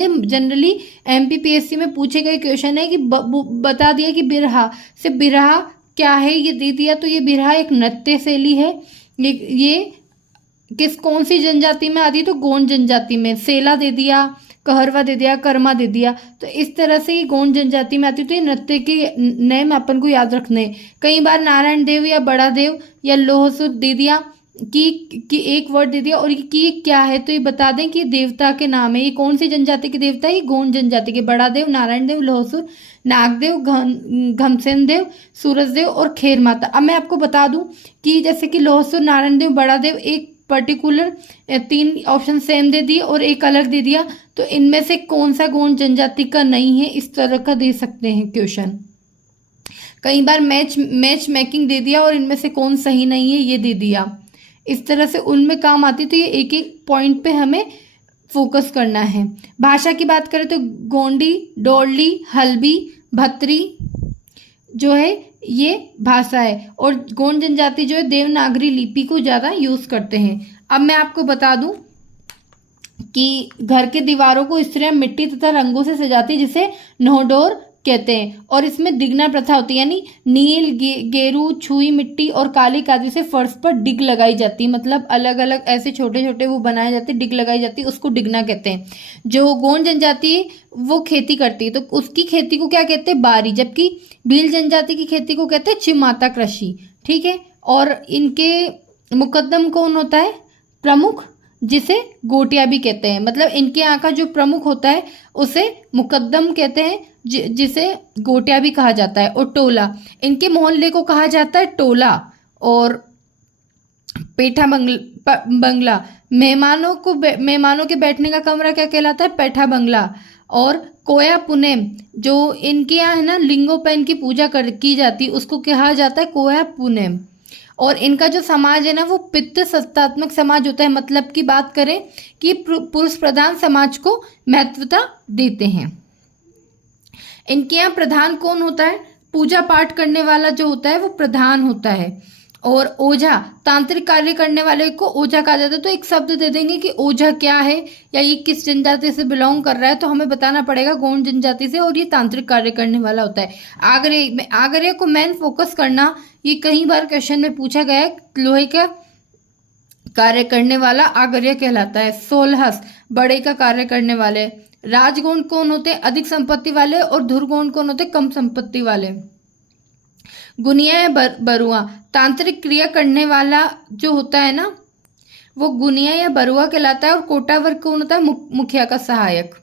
Generally MPPSC में पूछे गए क्वेश्चन है कि बता दिया कि बिरहा से बिरहा क्या है, ये दे दिया। तो ये बिरहा एक नृत्य शैली है। ये कौन सी जनजाति में आती है, तो गोंड जनजाति में। सेला दे दिया, कहरवा दे दिया, कर्मा दे दिया। तो इस तरह से ये गोंड जनजाति में आती है। तो ये नृत्य के नेम अपन को याद रखने। कई बार नारायण देव या बड़ा देव या लोहसुर दे दिया कि एक वर्ड दे दिया और कि ये क्या है, तो ये बता दें कि देवता के नाम है। ये कौन सी जनजाति के देवता है, ये गोंड जनजाति के। बड़ा देव, नारायण देव, लोहसुर, नागदेव, घमसेन देव, सूरज देव और खेर माता। अब मैं आपको बता दूं कि जैसे कि लोहसुर, नारायण देव, बड़ा देव एक पर्टिकुलर 3 ऑप्शन सेम दे दिए और एक अलग दे दिया, तो इनमें से कौन सा गोंड जनजाति का नहीं है, इस तरह का दे सकते हैं क्वेश्चन। कई बार मैच मेकिंग दे दिया और इनमें से कौन सही नहीं है ये दे दिया। इस तरह से उनमें काम आती। तो ये एक एक पॉइंट पे हमें फोकस करना है। भाषा की बात करें तो गोंडी, डोरली, हल्बी, भत्री जो है ये भाषा है। और गोंड जनजाति जो है देवनागरी लिपि को ज़्यादा यूज़ करते हैं। अब मैं आपको बता दूं कि घर के दीवारों को स्त्रियां मिट्टी तथा रंगों से सजाती है, जिसे नोहडोर कहते हैं। और इसमें डिगना प्रथा होती है, यानी नील, गेरू, छुई मिट्टी और काली कादी से फर्श पर डिग लगाई जाती है। मतलब अलग अलग ऐसे छोटे छोटे वो बनाए जाते, डिग लगाई जाती है, उसको डिगना कहते हैं। जो गोंड जनजाति वो खेती करती है तो उसकी खेती को क्या कहते हैं, बारी। जबकि भील जनजाति की खेती को कहते हैं चिमाता कृषि। ठीक है। और इनके मुकद्दम कौन होता है, प्रमुख, जिसे गोटिया भी कहते हैं। मतलब इनके यहाँ का जो प्रमुख होता है उसे मुकद्दम कहते हैं, जिसे गोटिया भी कहा जाता है। और टोला, इनके मोहल्ले को कहा जाता है टोला। और पेठा बंगला, मेहमानों के बैठने का कमरा क्या कहलाता है, पैठा बंगला। और कोया पुनेम, जो इनके यहाँ है ना लिंगों पर इनकी पूजा की जाती है, उसको कहा जाता है कोया पुनेम। और इनका जो समाज है ना वो पितृ सत्तात्मक समाज होता है। मतलब की बात करें कि पुरुष प्रधान समाज को महत्वता देते हैं। इनके यहाँ प्रधान कौन होता है, पूजा पाठ करने वाला जो होता है वो प्रधान होता है। और ओझा, तांत्रिक कार्य करने वाले को ओझा कहा जाता है। तो एक शब्द दे देंगे कि ओझा क्या है या ये किस जनजाति से बिलोंग कर रहा है, तो हमें बताना पड़ेगा गोंड जनजाति से। और ये तांत्रिक कार्य करने वाला होता है। आगरे को मेन फोकस करना, ये कई बार क्वेश्चन में पूछा गया है। लोहे का कार्य करने वाला आगर्य कहलाता है। सोलहस, बड़े का कार्य करने वाले। राजगोंड कौन होते हैं, अधिक संपत्ति वाले। और धुरगोंड कौन होते हैं, कम संपत्ति वाले। गुनिया या बरुआ, तांत्रिक क्रिया करने वाला जो होता है ना वो गुनिया या बरुआ कहलाता है। और कोटा वर्ग कौन होता है, मुखिया का सहायक।